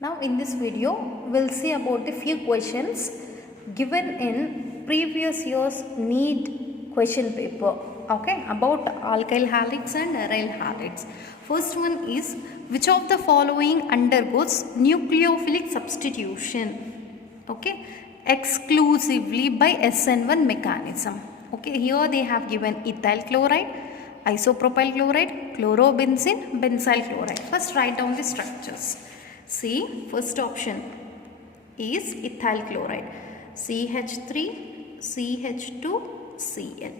Now in this video we'll see about the few questions given in previous year's NEET question paper, okay, about alkyl halides and aryl halides. First one is, which of the following undergoes nucleophilic substitution, okay, exclusively by SN1 mechanism. Okay, here they have given ethyl chloride, isopropyl chloride, chlorobenzene, benzyl chloride. First write down the structures. See, first option is ethyl chloride, CH3, CH2, Cl.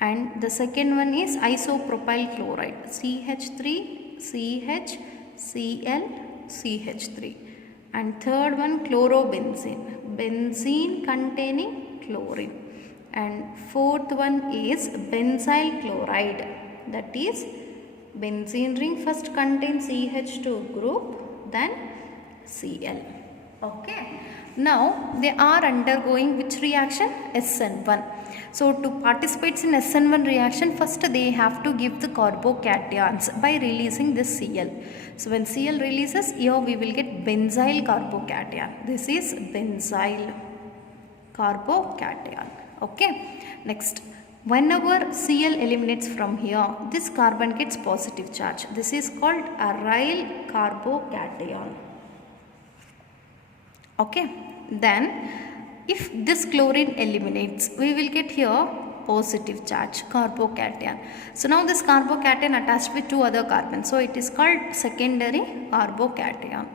And the second one is isopropyl chloride, CH3, CH, Cl, CH3. And third one chlorobenzene, benzene containing chlorine. And fourth one is benzyl chloride, that is benzene ring first contains CH2 group, then Cl. Okay. Now they are undergoing which reaction? SN1. So to participate in SN1 reaction, first they have to give the carbocations by releasing this Cl. So when Cl releases, here we will get benzyl carbocation. This is benzyl carbocation. Okay. Next, whenever Cl eliminates from here, this carbon gets positive charge. This is called aryl carbocation. Okay. Then if this chlorine eliminates, we will get here positive charge, carbocation. So now this carbocation attached with two other carbons. So it is called secondary carbocation.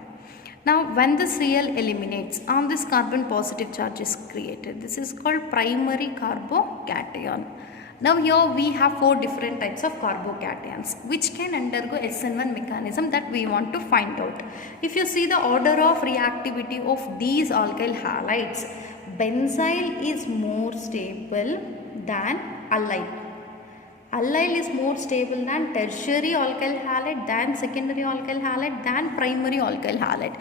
Now when the Cl eliminates, on this carbon positive charge is created. This is called primary carbocation. Now here we have four different types of carbocations which can undergo SN1 mechanism that we want to find out. If you see the order of reactivity of these alkyl halides, benzyl is more stable than allyl. Allyl is more stable than tertiary alkyl halide, than secondary alkyl halide, than primary alkyl halide.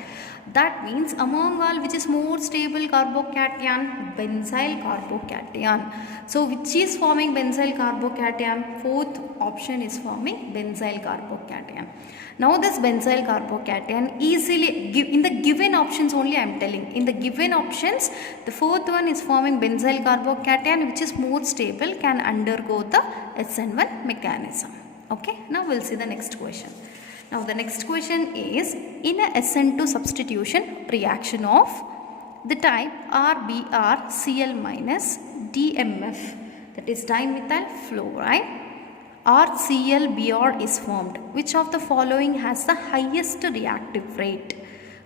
That means among all, which is more stable carbocation? Benzyl carbocation. So which is forming benzyl carbocation? Fourth option is forming benzyl carbocation. Now this benzyl carbocation easily, in the given options only I am telling, in the given options the fourth one is forming benzyl carbocation which is more stable, can undergo the SN1 mechanism. Okay, now we will see the next question. Now the next question is, in a SN2 substitution reaction of the type RBrCl minus DMF, that is dimethyl fluoride, RClBr is formed. Which of the following has the highest reactive rate?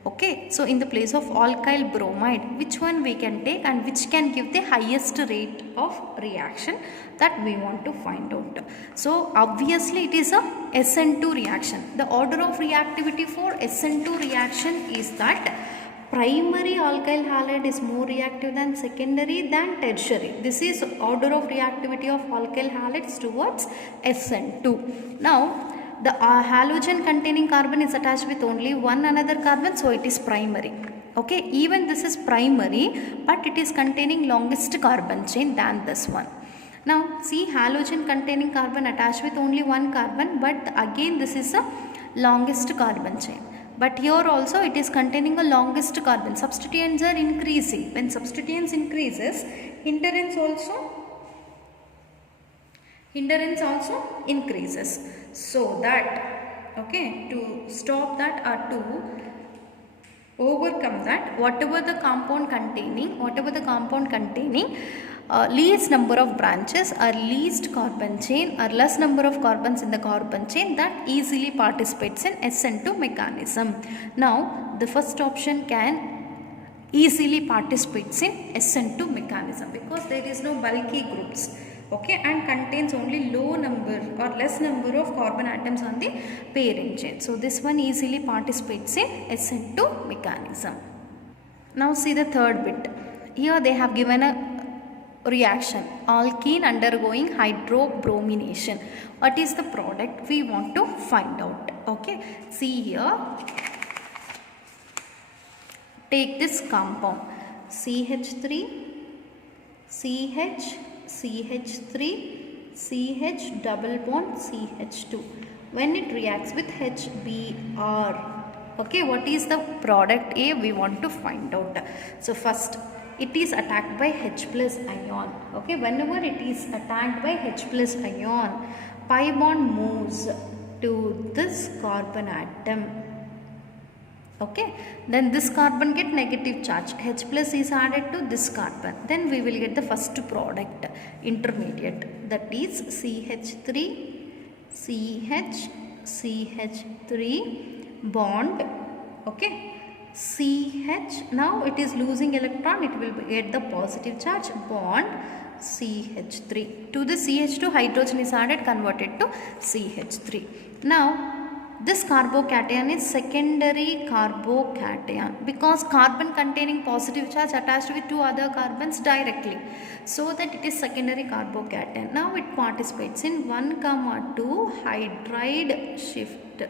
Okay, so in the place of alkyl bromide, which one we can take and which can give the highest rate of reaction, that we want to find out. So obviously it is a SN2 reaction. The order of reactivity for SN2 reaction is that primary alkyl halide is more reactive than secondary than tertiary. This is order of reactivity of alkyl halides towards SN2. Now the halogen containing carbon is attached with only one another carbon, so it is primary. Okay, even this is primary, but it is containing longest carbon chain than this one. Now see, halogen containing carbon attached with only one carbon, but again this is a longest carbon chain. But here also it is containing a longest carbon. Substituents are increasing. When substituents increases, hindrance also increases. So that, okay, to stop that or to overcome that, whatever the compound containing least number of branches or least carbon chain or less number of carbons in the carbon chain, that easily participates in SN2 mechanism. Now the first option can easily participates in SN2 mechanism because there is no bulky groups, okay, and contains only low number or less number of carbon atoms on the parent chain. So this one easily participates in SN2 mechanism. Now see the third bit. Here they have given a reaction, alkene undergoing hydrobromination. What is the product we want to find out? Okay, see here, take this compound CH3, CH, CH3, CH double bond CH2. When it reacts with HBr, Okay, what is the product A we want to find out? So first, it is attacked by H plus ion. Okay, whenever it is attacked by H plus ion, pi bond moves to this carbon atom. Okay, then this carbon get negative charge, H plus is added to this carbon, then we will get the first product, intermediate, that is CH3 CH3 bond. Okay, CH, now it is losing electron, it will get the positive charge, bond CH3. To the CH2 hydrogen is added, converted to CH3. Now this carbocation is secondary carbocation because carbon containing positive charge attached with two other carbons directly, so that it is secondary carbocation. Now it participates in 1,2 hydride shift.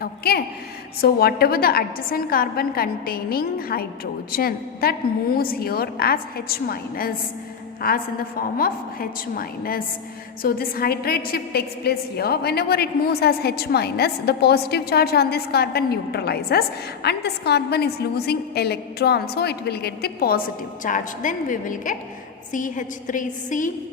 Okay, so whatever the adjacent carbon containing hydrogen that moves here as H minus, as in the form of H minus. So this hydride shift takes place here. Whenever it moves as H minus, the positive charge on this carbon neutralizes and this carbon is losing electron, so it will get the positive charge. Then we will get CH3C,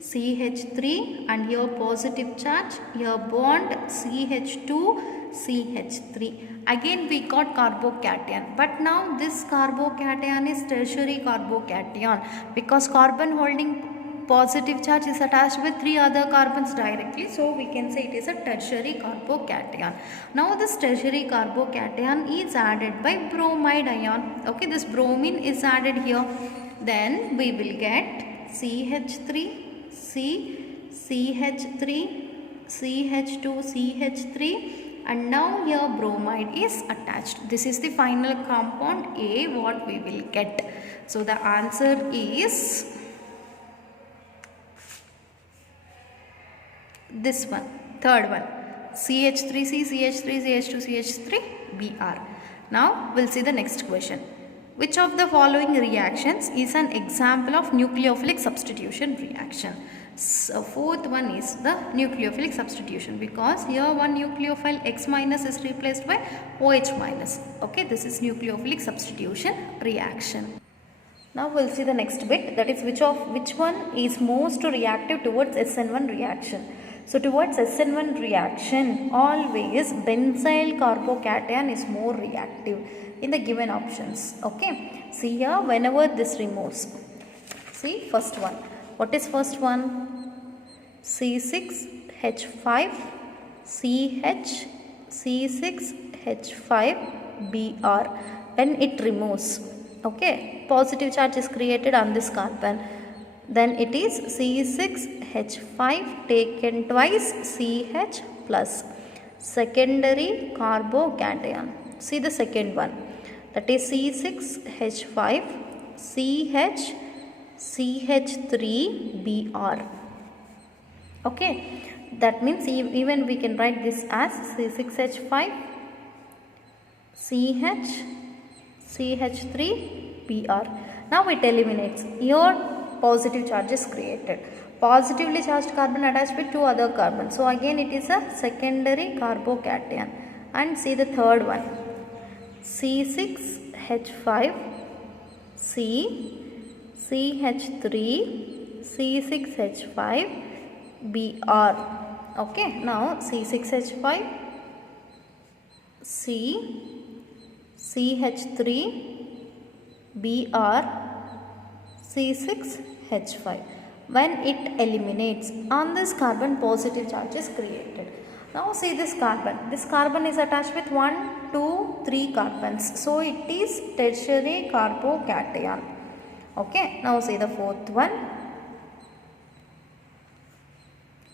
CH3, and here positive charge, here bond CH2 CH3. Again we got carbocation, but now this carbocation is tertiary carbocation because carbon holding positive charge is attached with three other carbons directly, so we can say it is a tertiary carbocation. Now this tertiary carbocation is added by bromide ion. Okay, this bromine is added here, then we will get CH3 C, CH3 CH2 CH3, and now here bromide is attached. This is the final compound A what we will get. So the answer is this one, third one, CH3C, CH3, CH2, CH3, Br. Now we'll see the next question. Which of the following reactions is an example of nucleophilic substitution reaction? So fourth one is the nucleophilic substitution, because here one nucleophile X minus is replaced by OH minus. Okay, this is nucleophilic substitution reaction. Now we'll see the next bit, that is which one is most reactive towards SN1 reaction. So towards SN1 reaction, always benzyl carbocation is more reactive in the given options. Okay, see here, whenever this removes, see first one. What is first one? C6H5 CH C6H5Br. When it removes, okay, positive charge is created on this carbon, then it is C6H5 taken twice CH plus, secondary carbocation. See the second one, that is C6H5 CH CH3Br. Okay, that means even we can write this as C6H5 CH CH3Br. Now it eliminates. Here positive charge is created. Positively charged carbon attached with two other carbons. So again it is a secondary carbocation. And see the third one, C6H5 C CH3 C6H5Br. Okay, now C6H5 C CH3Br C6H5. When it eliminates, on this carbon positive charge is created. Now see this carbon. This carbon is attached with 1, 2, 3 carbons. So it is tertiary carbocation. Okay, now see the fourth one.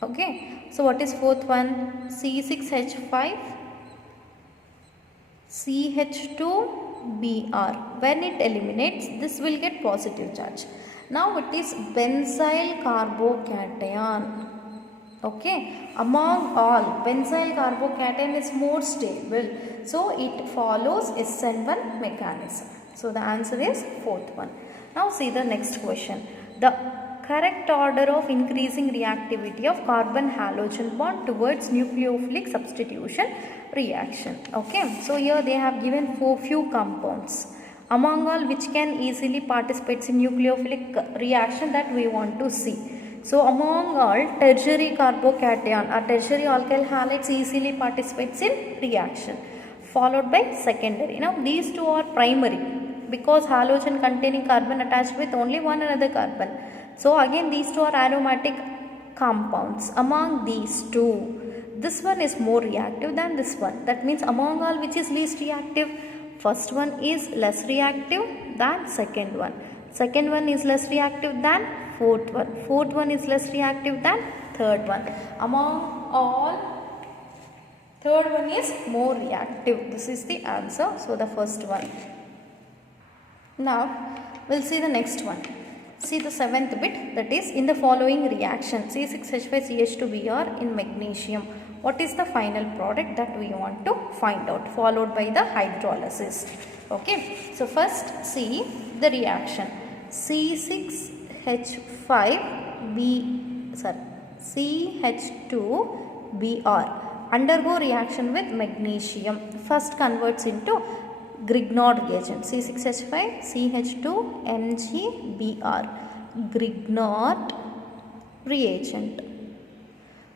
Okay, so what is fourth one? C6H5 CH2Br. When it eliminates, this will get positive charge. Now it is benzyl carbocation. Okay, among all, benzyl carbocation is more stable, so it follows SN1 mechanism. So the answer is fourth one. Now see the next question. The correct order of increasing reactivity of carbon halogen bond towards nucleophilic substitution reaction. Okay, so here they have given few compounds among all which can easily participate in nucleophilic reaction that we want to see. So among all, tertiary carbocation or tertiary alkyl halides easily participates in reaction, followed by secondary. Now these two are primary because halogen containing carbon attached with only one another carbon. So again these two are aromatic compounds. Among these two, this one is more reactive than this one. That means among all which is least reactive? First one is less reactive than second one. Second one is less reactive than fourth one. Fourth one is less reactive than third one. Among all, third one is more reactive. This is the answer. So the first one. Now we'll see the next one. See the seventh bit, that is in the following reaction C6H5CH2Br in magnesium. What is the final product that we want to find out, followed by the hydrolysis. Okay, so first see the reaction CH2Br undergo reaction with magnesium. First converts into Grignard reagent C6H5CH2MgBr Grignard reagent.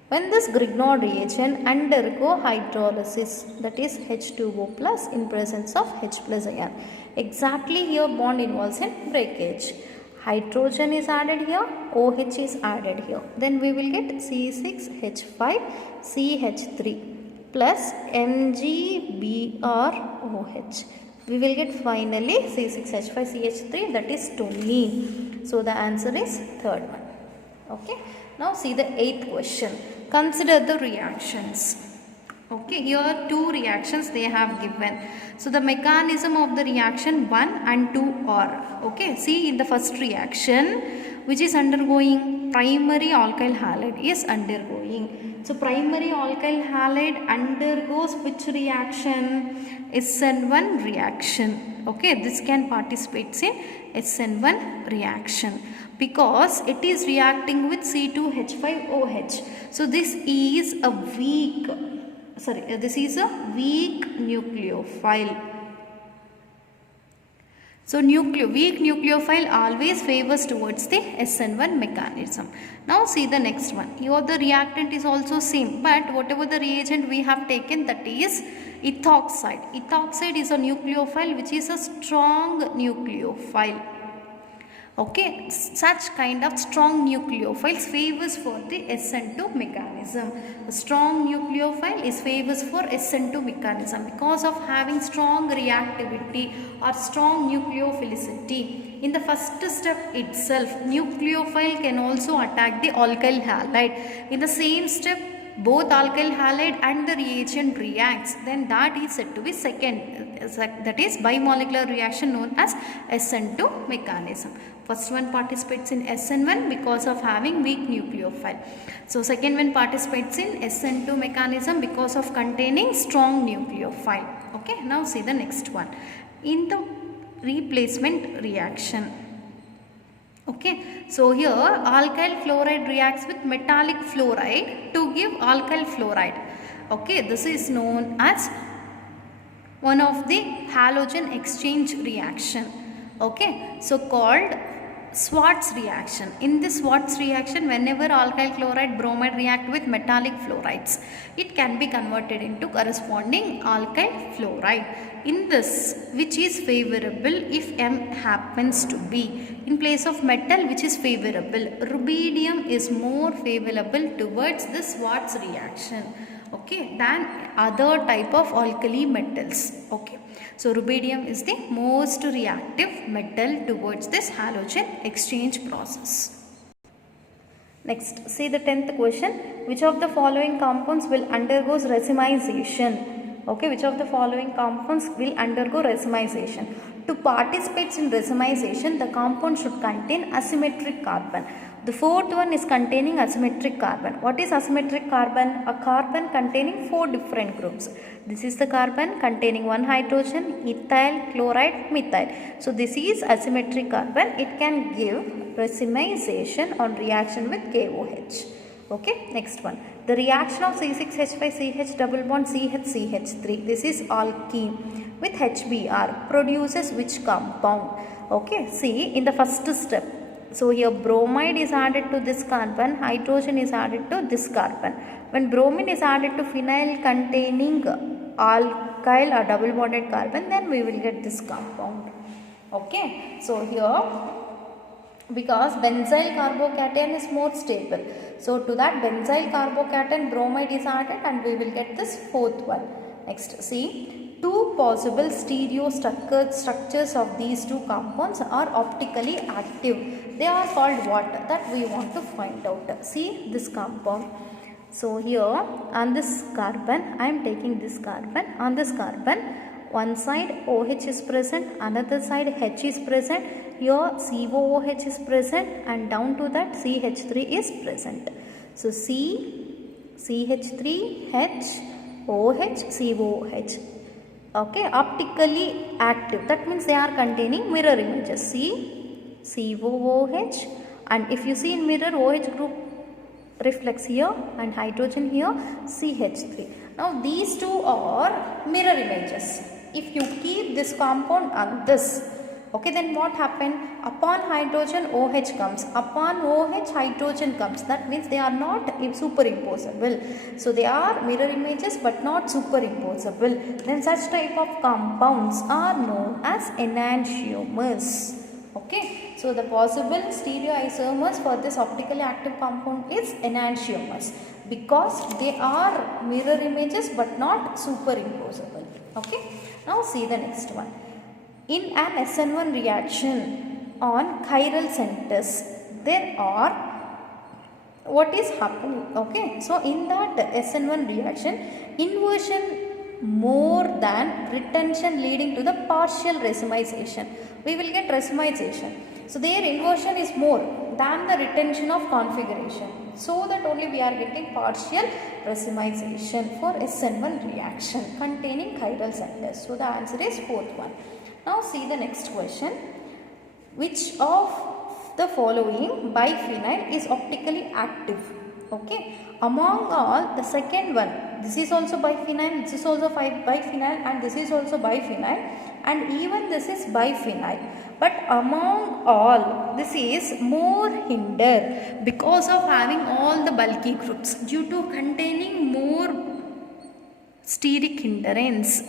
When this Grignard reagent undergo hydrolysis, that is H2O plus in presence of H plus ion. Exactly here bond involves in breakage. Hydrogen is added here, OH is added here. Then we will get C6H5CH3 plus MgBrOH. We will get finally C6H5CH3, that is toluene. So the answer is third one. Okay. Now see the eighth question. Consider the reactions. Okay, here are two reactions they have given. So the mechanism of the reaction 1 and 2 are. Okay, see in the first reaction which is undergoing, primary alkyl halide is undergoing. So primary alkyl halide undergoes which reaction? SN1 reaction. Okay, this can participate in SN1 reaction because it is reacting with C2H5OH. So this is a weak nucleophile. So weak nucleophile always favors towards the SN1 mechanism. Now see the next one. Here the reactant is also same, but whatever the reagent we have taken, that is ethoxide. Ethoxide is a nucleophile which is a strong nucleophile. Okay, such kind of strong nucleophiles favors for the SN2 mechanism. A strong nucleophile is favors for SN2 mechanism because of having strong reactivity or strong nucleophilicity. In the first step itself, nucleophile can also attack the alkyl halide. In the same step, both alkyl halide and the reagent reacts, then that is said to be second, that is bimolecular reaction known as SN2 mechanism. First one participates in SN1 because of having weak nucleophile. So second one participates in SN2 mechanism because of containing strong nucleophile. Okay, now see the next one. In the replacement reaction. Okay, so here alkyl fluoride reacts with metallic fluoride to give alkyl fluoride. Okay, this is known as one of the halogen exchange reaction. Okay, so called Schwarz reaction. In this Schwarz reaction, whenever alkyl chloride bromide react with metallic fluorides, it can be converted into corresponding alkyl fluoride. In this, which is favorable if M happens to be in place of metal, which is favorable, rubidium is more favorable towards this Schwarz reaction, okay, than other type of alkali metals. Okay, so rubidium is the most reactive metal towards this halogen exchange process. Next, see the 10th question. Which of the following compounds will undergo racemization? Okay, which of the following compounds will undergo racemization? To participate in racemization, the compound should contain asymmetric carbon. The fourth one is containing asymmetric carbon. What is asymmetric carbon? A carbon containing 4 different groups. This is the carbon containing 1 hydrogen, ethyl, chloride, methyl. So this is asymmetric carbon. It can give racemization on reaction with KOH. Okay, next one. The reaction of C6H5CH double bond CH3. This is alkene with HBr produces which compound? Okay, see in the first step. So here bromide is added to this carbon, hydrogen is added to this carbon. When bromine is added to phenyl containing alkyl or double bonded carbon, then we will get this compound. Okay, so here because benzyl carbocation is more stable, so to that benzyl carbocation bromide is added and we will get this fourth one. Next, see, two possible stereo structures of these two compounds are optically active. They are called what? That we want to find out. See this compound. So here on this carbon, I am taking this carbon. On this carbon, one side OH is present, another side H is present. Here COOH is present and down to that CH3 is present. So CH3H OH COOH. Okay, optically active. That means they are containing mirror images. See, COOH, and if you see in mirror, OH group reflects here and hydrogen here, CH3. Now these two are mirror images. If you keep this compound on this, okay, then what happened? Upon hydrogen OH comes, upon OH hydrogen comes. That means they are not superimposable. So they are mirror images but not superimposable. Then such type of compounds are known as enantiomers. Okay, so the possible stereoisomers for this optically active compound is enantiomers because they are mirror images but not superimposable. Okay, now see the next one. In an SN1 reaction on chiral centers, there are what is happening? Okay, so in that SN1 reaction, inversion more than retention leading to the partial racemization. We will get racemization. So their inversion is more than the retention of configuration. So that only we are getting partial racemization for SN1 reaction containing chiral centers. So the answer is fourth one. Now see the next question. Which of the following biphenyl is optically active? Okay, among all, the second one, this is also biphenyl, this is also biphenyl, and this is also biphenyl, and even this is biphenyl. But among all, this is more hindered because of having all the bulky groups due to containing more steric hindrance.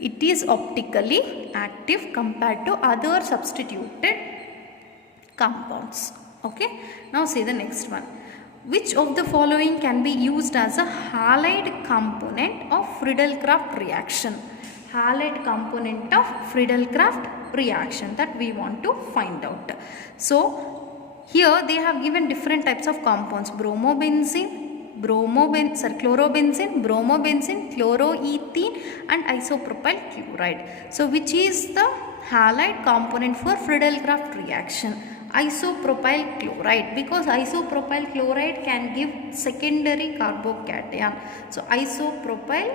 It is optically active compared to other substituted compounds. Okay, now see the next one. Which of the following can be used as a halide component of Friedel-Crafts reaction? Halide component of Friedel-Crafts reaction that we want to find out. So here they have given different types of compounds: chlorobenzene, bromobenzene, chloroethene, and isopropyl chloride. So which is the halide component for Friedel-Crafts reaction? Isopropyl chloride, because isopropyl chloride can give secondary carbocation. So isopropyl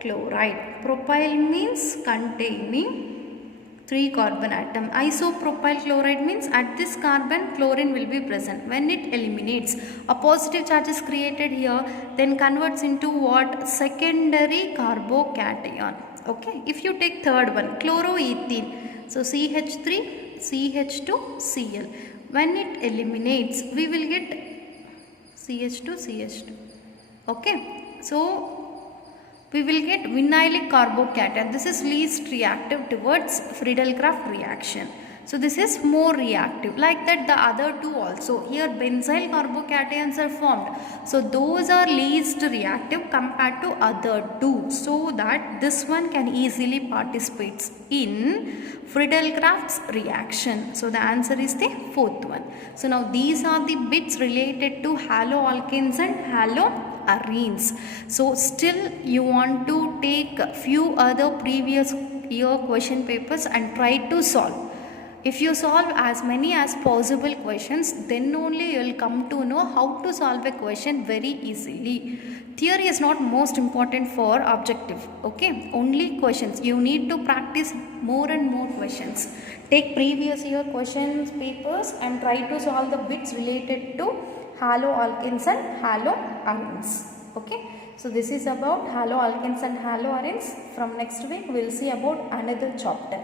chloride, propyl means containing 3 carbon atom. Isopropyl chloride means at this carbon chlorine will be present. When it eliminates, a positive charge is created here, then converts into what? Secondary carbocation. Okay, if you take third one, chloroethene, so CH3 CH2 Cl. When it eliminates, we will get CH2 CH2. Okay, so we will get vinylic carbocation. This is least reactive towards Friedel-Crafts reaction. So this is more reactive. Like that the other two also. Here benzyl carbocations are formed. So those are least reactive compared to other two. So that this one can easily participate in Friedel-Crafts reaction. So the answer is the fourth one. So now these are the bits related to haloalkanes and haloarenes. So still you want to take few other previous year question papers and try to solve. If you solve as many as possible questions, then only you will come to know how to solve a question very easily. Theory is not most important for objective, okay? Only questions. You need to practice more and more questions. Take previous year questions, papers, and try to solve the bits related to haloalkanes and haloarenes, okay? So this is about haloalkanes and haloarenes. From next week, we will see about another chapter.